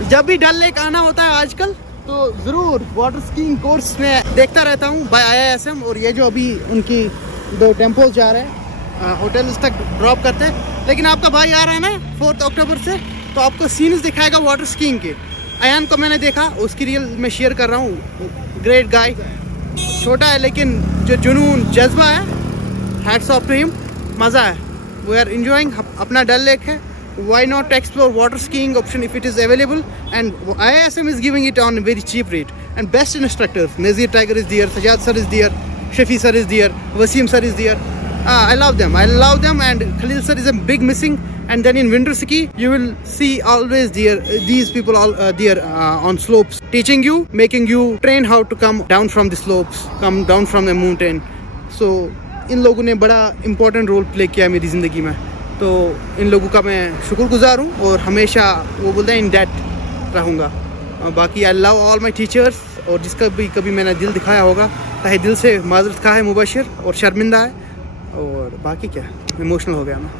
जब भी डल लेक आना होता है आजकल तो ज़रूर वाटर स्कीइंग कोर्स में देखता रहता हूँ बाय IISM। और ये जो अभी उनकी 2 टेम्पोज जा रहे हैं होटल तक ड्रॉप करते हैं। लेकिन आपका भाई आ रहा है ना 4 अक्टूबर से, तो आपको सीन्स दिखाएगा वाटर स्कीइंग के। अयान को मैंने देखा, उसकी रील में शेयर कर रहा हूँ। ग्रेट गाय, छोटा है लेकिन जो जुनून जज्बा है, हैट्स ऑफ टू हिम। मज़ा है, वी आर एंजॉयिंग। अपना डल लेक है, why not explore water skiing option if it is available, and IISM is giving it on a very cheap rate, and best instructors, Nazir Tiger is there, Sajjad sir is there, Shafi sir is there, Wasim sir is there. I love them, and Khalil sir is a big missing. And then in winter ski you will see always there these people all there on slopes, teaching you, making you train how to come down from the slopes, come down from the mountain. So इन लोगों ने बड़ा important role play किया मेरी ज़िंदगी में, तो इन लोगों का मैं शुक्रगुजार हूँ और हमेशा वो बोलते हैं इन डेट रहूँगा। बाकी I love all my teachers, और जिसका भी कभी मैंने दिल दिखाया होगा तहे दिल से माजरत खा है मुबशिर, और शर्मिंदा है। और बाकी क्या, इमोशनल हो गया मैं।